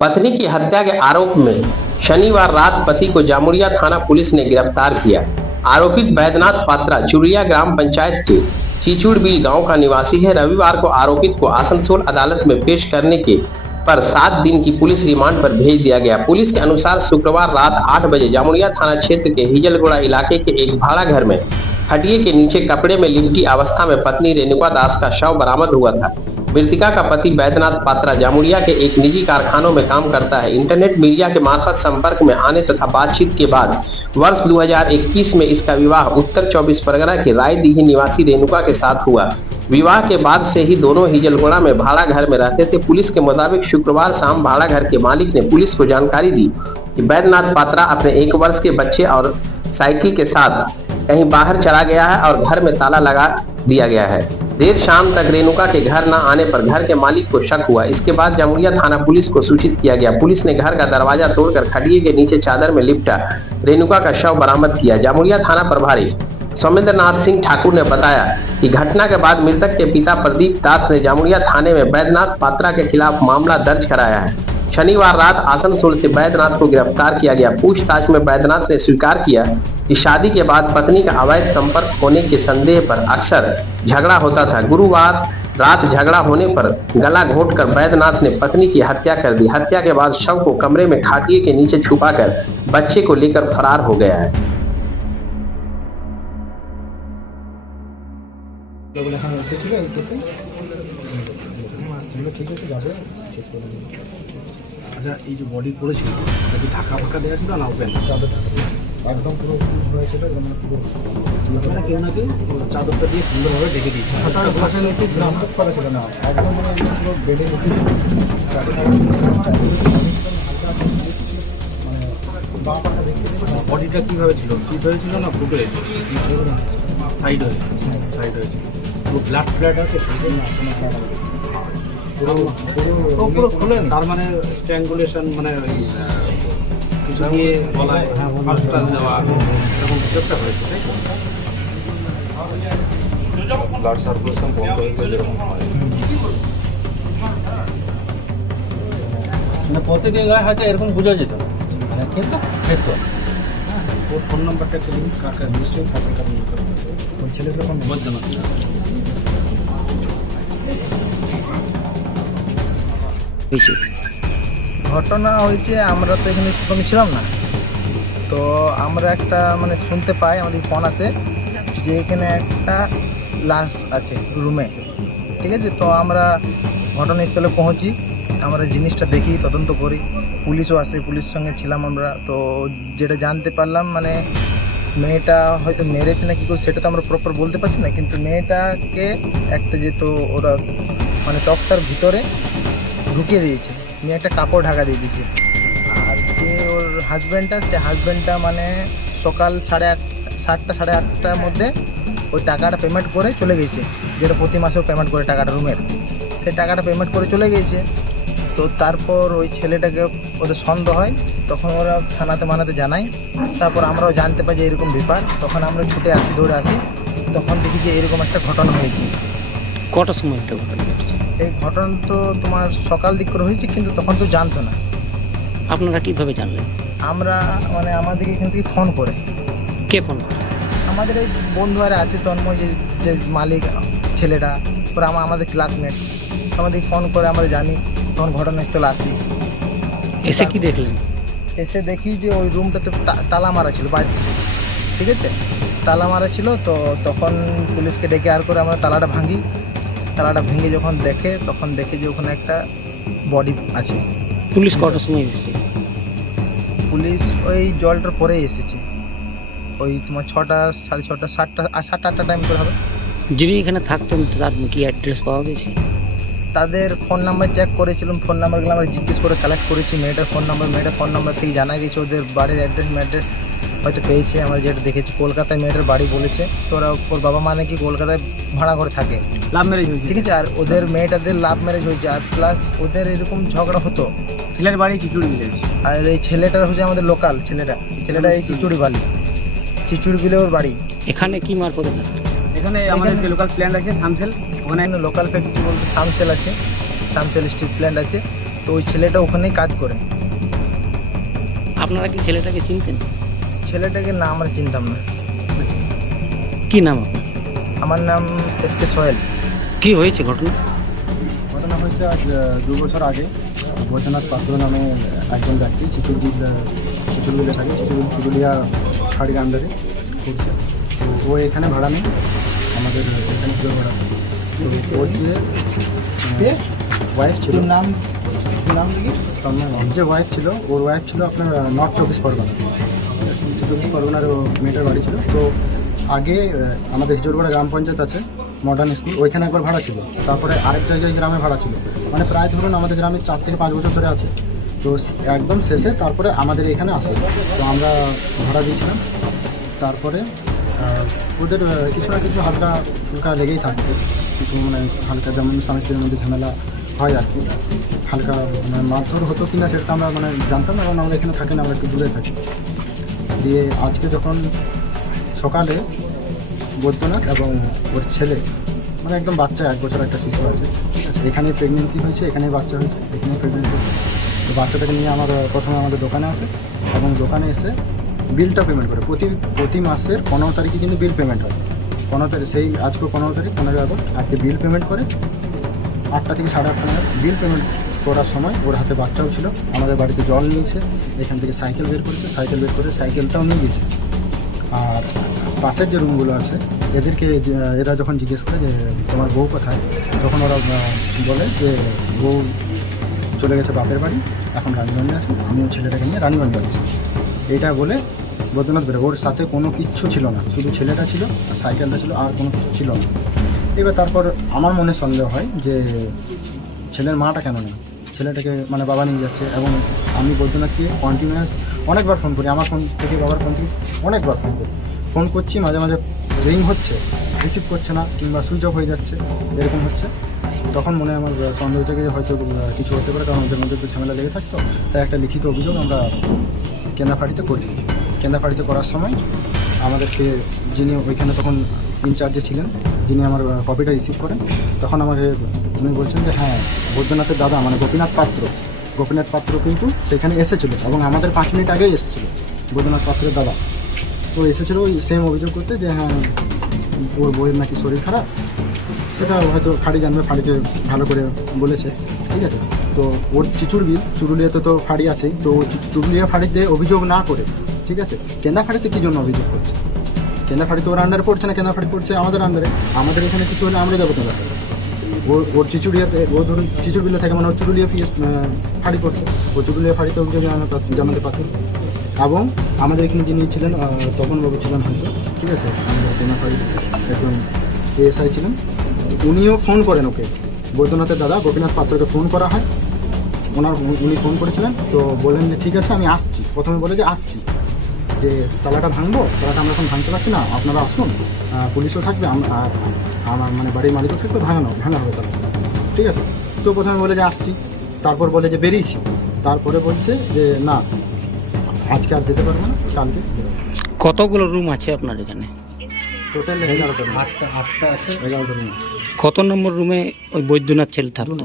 पत्नी की हत्या के आरोप में शनिवार रात पति को जामुड़िया थाना पुलिस ने गिरफ्तार किया। आरोपित बैद्यनाथ पात्रा चुरिया ग्राम पंचायत के चिचुड़बिल गांव का निवासी है। रविवार को आरोपित को आसनसोल अदालत में पेश करने के पर 7 दिन की पुलिस रिमांड पर भेज दिया गया। पुलिस के अनुसार शुक्रवार रात 8 बजे जामुड़िया थाना क्षेत्र के हिजलगोड़ा इलाके के एक भाड़ा घर में खटिये के नीचे कपड़े में लिपटी अवस्था में पत्नी रेणुका दास का शव बरामद हुआ था। मृतका का पति बैद्यनाथ पात्रा जामुड़िया के एक निजी कारखानों में काम करता है। इंटरनेट मीडिया के मार्फत संपर्क में आने तथा बातचीत के बाद वर्ष 2021 में इसका विवाह उत्तर 24 परगना के रायडीही निवासी रेणुका के साथ हुआ। विवाह के बाद से ही दोनों हिजलगोड़ा में भाड़ा घर में रहते थे। पुलिस के मुताबिक शुक्रवार शाम भाड़ा घर के मालिक ने पुलिस को जानकारी दी कि बैद्यनाथ पात्रा अपने 1 वर्ष के बच्चे और साइकिल के साथ कहीं बाहर चला गया है और घर में ताला लगा दिया गया है। देर शाम तक रेणुका के घर न आने पर घर के मालिक को शक हुआ। इसके बाद जामुड़िया थाना पुलिस को सूचित किया गया। पुलिस ने घर का दरवाजा तोड़कर खटिये के नीचे चादर में लिपटा रेणुका का शव बरामद किया। जामुड़िया थाना प्रभारी सौमेंद्रनाथ सिंह ठाकुर ने बताया कि घटना के बाद मृतक के पिता प्रदीप दास ने जामुड़िया थाने में बैद्यनाथ पात्रा के खिलाफ मामला दर्ज कराया है। शनिवार रात आसनसोल से बैद्यनाथ को गिरफ्तार किया गया। पूछताछ में बैद्यनाथ ने स्वीकार किया कि शादी के बाद पत्नी का अवैध संपर्क होने के संदेह पर अक्सर झगड़ा होता था। गुरुवार रात झगड़ा होने पर गला घोंटकर बैद्यनाथ ने पत्नी की हत्या कर दी। हत्या के बाद शव को कमरे में खाटिये के नीचे छुपाकर बच्चे को लेकर फरार हो गया है। আচ্ছা, এই যে বডি করেছিল এটা কি ঢাকা ফাঁকা দেওয়া ছিল না ওপেন? চাদর একদম পুরো হয়েছিল, পুরো কেউ না কেউ চাদরটা দিয়ে সুন্দরভাবে ঢেকে দিয়েছে। ভাষা নিতে নামক করা ছিল না, একদম পুরো বেডে নিচে বডিটা কীভাবে ছিল? চিট হয়েছিল না ফুটে হয়েছিল? সাইড হয়েছে। পুরো ব্লাড আছে সেই না পুরো খুলেন। তার মানে স্ট্র্যাঙ্গুলেশন, মানে ওই কিছু দিয়ে গলায় ফাঁসটা দেওয়া এরকম কিছু একটা হয়েছে, তাই তো? ব্লাড সার্কুলেশন বন্ধ হয়ে গেলে যেরকম হয়। মানে প্রতিদিন হয়তো এরকম বোঝা যেত না, কিন্তু দেখতো ওর ফোন নাম্বারটা একটু দিন, কাকা নিশ্চয়ই কাকে কারণ ওই ছেলেটা কোনো বলতে না। ঘটনা হয়েছে, আমরা তো এখানে প্রথমে ছিলাম না, তো আমরা একটা মানে শুনতে পাই, আমাদের ফোন আসে যে এখানে একটা লাশ আছে রুমে, ঠিক আছে। তো আমরা ঘটনাস্থলে পৌঁছি, আমরা জিনিসটা দেখি, তদন্ত করি, পুলিশও আসে, পুলিশের সঙ্গে ছিলাম আমরা। তো যেটা জানতে পারলাম মানে মেয়েটা হয়তো মেরেছে না কি করে সেটা তো আমরা প্রপার বলতে পারছি না, কিন্তু মেয়েটাকে একটা যেহেতু ওরা মানে তক্তার ভিতরে ঢুকিয়ে দিয়েছে, নিয়ে একটা কাপড় ঢাকা দিয়ে দিয়েছে। আর যে ওর হাজব্যান্ডটা মানে সকাল 7:30 সাড়ে 8টার মধ্যে ওই টাকাটা পেমেন্ট করে চলে গেছে, যেটা প্রতি মাসেও পেমেন্ট করে টাকাটা রুমের, সেই টাকাটা পেমেন্ট করে চলে গেছে। তো তারপর ওই ছেলেটাকে ওদের সন্দেহ হয়, তখন ওরা থানাতে জানায়। তারপর আমরাও জানতে পারি যে এরকম ব্যাপার, তখন আমরা ছুটে আসি, দৌড়ে আসি, তখন দেখি যে এরকম একটা ঘটনা হয়েছে। কটার সময় একটা ঘটনা ঘটছে? এই ঘটনা তো তোমার সকাল দিক করে হয়েছে, কিন্তু তখন তো জানতো না। আপনারা কীভাবে জানলেন? আমরা মানে আমাদেরকে এখান থেকে ফোন করে। কে ফোন করে? আমাদের এই বন্ধু আর আছে তন্ময়, যে মালিক ছেলেটা, ওরা আমাদের ক্লাসমেট, আমাদেরকে ফোন করে আমরা জানি, তখন ঘটনাস্থলে আসি। এসে কি দেখলেন? এসে দেখি যে ওই রুমটাতে তালা মারা ছিল বাইরে থেকে, ঠিক আছে, তালা মারা ছিল। তো তখন পুলিশকে ডেকে আর করে আমরা তালাটা ভাঙি। তালাটা ভেঙে যখন দেখে, তখন দেখে যে ওখানে একটা বডি আছে। পুলিশ কটার সময় এসেছে? পুলিশ ওই জলটার পরেই এসেছে, ওই তোমার 6টা, সাড়ে 6টা, 7টা, 7-8টা টাইম করে হবে। যিনি এখানে থাকতেন তার কি অ্যাড্রেস পাওয়া গেছে? তাদের ফোন নাম্বার চেক করেছিলাম, ফোন নাম্বারগুলো আমরা জিজ্ঞেস করে কালেক্ট করেছি। মেয়েটার ফোন নাম্বার থেকে জানা গেছে ওদের বাড়ির অ্যাড্রেস হয়তো পেয়েছে। আমরা যেটা দেখেছি কলকাতায় মেয়েটার বাড়ি বলেছে, তো ওর বাবা মা নাকি কলকাতায় ভাড়া করে থাকে, লাভ ম্যারেজ হয়েছে, ঠিক আছে। আর ওদের মেয়েটাদের লাভ ম্যারেজ হয়েছে, আর প্লাস ওদের এরকম ঝগড়া হতো। ছেলের বাড়ি চিচুড়ি ভিলেজ, আর এই ছেলেটার হচ্ছে আমাদের লোকাল ছেলেটা এই চিচুড়ি বিলে ওর বাড়ি। এখানে কি মারফতে থাকে? এখানে আমাদের যে লোকাল প্ল্যান্ট আছে শামসেল, ওখানে লোকাল ফ্যাক্টরি বলতে শামসেল আছে, শামসেল স্টিল প্ল্যান্ট আছে, তো ওই ছেলেটা ওখানেই কাজ করে। আপনারা কি ছেলেটাকে চিনতেন? ছেলেটাকে না আমরা চিনতাম না। কি নাম আপনার? আমার নাম এসকে সোহেল। কি হয়েছে ঘটনা? ঘটনা হয়েছে আজ 2 বছর আগে বৈদ্যনাথ পাত্র নামে একজন ব্যক্তি চিচুরবিলে থাকে, চিচুরুলিয়া ফাঁড়ির আন্ডারে করছে। তো ও এখানে ভাড়া নেই, আমাদের এখানে পুরো ভাড়া। তো ওর যে ওয়াইফ ছিল, নাম যে ওয়াইফ ছিল, ওর ওয়াইফ ছিল আপনার নর্থ 24 পরগনা, 24 পরগনার ও মেয়েটার বাড়ি ছিল। তো আগে আমাদের হিজুরগড়া গ্রাম পঞ্চায়েত আছে, মডার্ন স্কুল, ওইখানে একবার ভাড়া ছিল। তারপরে আরেক জায়গায় গ্রামে ভাড়া ছিল, মানে প্রায় ধরুন আমাদের গ্রামে 4 থেকে 5 বছর ধরে আছে। তো একদম শেষে তারপরে আমাদের এখানে আসে, তো আমরা ভাড়া দিয়েছিলাম। তারপরে ওদের কিছু না কিছু হালকা ফুলকা লেগেই থাকবে, কিছু মানে হালকা, যেমন স্বামী স্ত্রীর মধ্যে ঝামেলা হয় আর কি। হালকা মানে মারধর হতো কিনা সেটা আমরা মানে জানতাম না, কারণ আমরা এখানে থাকি না, আমরা একটু দূরে থাকি। দিয়ে আজকে যখন সকালে বৈদ্যনাথ এবং ওর ছেলে, মানে একদম বাচ্চা, 1 বছর একটা শিশু আছে, ঠিক আছে, এখানে প্রেগনেন্সি হয়েছে, এখানেই বাচ্চা হয়েছে, এখানে প্রেগনেন্ট হয়েছে। তো বাচ্চাটাকে নিয়ে প্রথমে আমাদের দোকানে আসে, এবং দোকানে এসে বিলটা পেমেন্ট করে। প্রতি মাসের 15 তারিখে কিন্তু বিল পেমেন্ট হয়। 15 তারিখ, সেই আজকে 15 তারিখ, 15 আগস্ট, আজকে বিল পেমেন্ট করে 8টা থেকে 8:30 নাগাদ। বিল পেমেন্ট করার সময় ওর হাতে বাচ্চাও ছিল। আমাদের বাড়িতে জল নিয়েছে, এখান থেকে সাইকেল বের করেছে, সাইকেল বের করে সাইকেলটাও নিয়ে গেছে। আর পাশের যে রুমগুলো আছে, এরা যখন জিজ্ঞেস করে যে তোমার বউ কোথায়, তখন ওরা বলে যে বউ চলে গেছে বাপের বাড়ি, এখন রানীগঞ্জে আছে, আমিও ছেলেটাকে নিয়ে রানীগঞ্জে আছি। এইটা বলে বৈদ্যনাথ বেরো। ওর সাথে কোনো কিচ্ছু ছিল না, শুধু ছেলেটা ছিল আর সাইকেলটা ছিল, আর কোনো কিছু ছিল না। এবার তারপর আমার মনে সন্দেহ হয় যে ছেলের মাটা কেন নেই, ছেলেটাকে মানে বাবা নিয়ে যাচ্ছে। এবং আমি বৈদ্যনাথকে কন্টিনিউয়াস অনেকবার ফোন করি, আমার ফোন থেকে বাবার ফোন থেকে অনেকবার ফোন করছি, মাঝে মাঝে রিং হচ্ছে, রিসিভ করছে না, কিংবা সুইচ অফ হয়ে যাচ্ছে, এরকম হচ্ছে। তখন মনে আমার সন্দেহ থেকে হয়তো কিছু হতে পারে, কারণ ওদের মধ্যে তো ঝামেলা লেগে থাকতো। তাই একটা লিখিত অভিযোগ আমরা কেন্দ্রাফাড়িতে করি। কেন্দ্রাফাড়িতে করার সময় আমাদেরকে, যিনি ওইখানে তখন ইনচার্জে ছিলেন, যিনি আমার কপিটা রিসিভ করেন, তখন আমাকে উনি বলছেন যে হ্যাঁ, বৈদ্যনাথের দাদা মানে গোপীনাথ পাত্র কিন্তু সেখানে এসেছিলো, এবং আমাদের 5 মিনিট আগেই এসেছিলো বৈদ্যনাথ পাত্রের দাদা। তো এসেছিলো ওই সেম অভিযোগ করতে যে হ্যাঁ, ওর বইয়ের নাকি শরীর খারাপ। সেটা হয়তো ফাঁড়ি জানবে, ফাঁড়িতে ভালো করে বলেছে, ঠিক আছে। তো ওর চুরুলিয়াতে তো ফাঁড়ি আছেই, তো চুরুলিয়া ফাঁড়িতে অভিযোগ না করে, ঠিক আছে, কেন্দ্রাফাড়িতে কী জন্য অভিযোগ করছে? কেন্দ্রাফাড়িতে ওর আন্ডারে পড়ছে না, কেন্দ্রাফাড়ি পড়ছে আমাদের আন্ডারে। আমাদের এখানে কিছু হলে আমরা যাবো কেন্দ্রাফাড়ি। ওর চিচুড়িয়াতে, ও ধরুন চিচুরবিলে থাকে, মানে ওর চুরুলিয়া ফাঁড়ি করছে, ও চুরুলিয়া ফাঁড়িতে অভিযোগ জানাতে পারতেন। এবং আমাদের এখানে যিনি ছিলেন তপনবাবু ছিলেন হয়তো, ঠিক আছে, আমাদের কেন্দ্রাফাড়ি একজন এএসআই ছিলেন, উনিও ফোন করেন ওকে, বৈদ্যনাথের দাদা গোপীনাথ পাত্রকে ফোন করা হয়। উনি ফোন করেছিলেন, তো বললেন যে ঠিক আছে আমি আসছি। প্রথমে বলে যে আসছি, যে তালাটা ভাঙবো, তালাটা আমরা এখন ভাঙতে পারছি না, আপনারা আসুন, পুলিশও থাকবে, আমার মানে বাড়ির মালিকও থাকবে, ভাঙা হবে তালা, ঠিক আছে। তো প্রথমে বলে যে আসছি, তারপর বলে যে বেরিয়েছি, তারপরে বলছে যে না, আজকে আর যেতে পারবো না, কালকে। কতগুলো রুম আছে আপনার এখানে? Total 11টা room. 8টা আছে। 11টা রুম। কত নম্বর রুমে ওই বৈদ্যনাথ ছেলে থাকতো?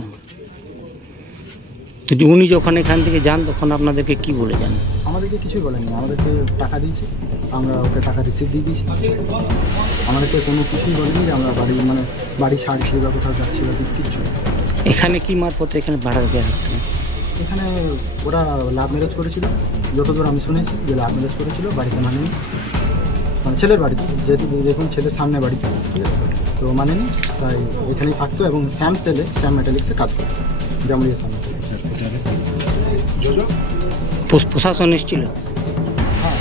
তো উনি যখন এখান থেকে যান তখন আপনাদেরকে কি বলে যান? আমাদেরকে কিছুই বলেনি, আমাদেরকে টাকা দিয়েছে, আমরা ওকে টাকা রিসিভ দিয়ে দিয়েছি। আমাদেরকে কোনো কিছুই বলেনি যে আমরা বাড়ি ছাড়ছি বা কোথাও যাচ্ছি বা কিচ্ছু। এখানে কি মারফতে এখানে ভাড়া দেওয়া হতো? এখানে ওরা লাভ ম্যারেজ করেছিল, যতদূর আমি শুনেছি যে লাভ ম্যারেজ করেছিল, বাড়িতে মানেনি, মানে ছেলের বাড়িতে, যেহেতু দেখুন ছেলের সামনে বাড়ি, ঠিক আছে, তো মানেনি, তাই এখানেই থাকতো। এবং স্যাম মেটালিক্সে কাজ করতো, জামুরিয়া সামনে। প্রশাসন এসেছিল? হ্যাঁ,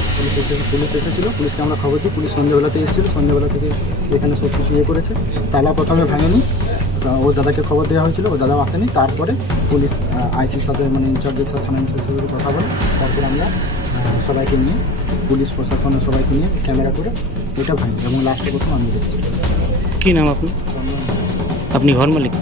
পুলিশ এসেছিলো, পুলিশকে আমরা খবর দিই, পুলিশ সন্ধ্যেবেলাতে এসেছিলো, সন্ধ্যেবেলা থেকে এখানে সব কিছু করেছে। তালা প্রথমে ভাঙেনি, ওর দাদাকে খবর দেওয়া হয়েছিল, ওর দাদাও আসেনি। তারপরে পুলিশ আইসির সাথে, মানে ইনচার্জের সাথে, থানা ইনচার্জের সাথে কথা বলে, তারপরে আমরা সবাইকে নিয়ে, পুলিশ প্রশাসনের সবাইকে নিয়ে ক্যামেরা করে এটা ভাঙি, এবং লাস্টে প্রথম আমি দেখছি। কী নাম আপনি? আপনি ঘর মালিক?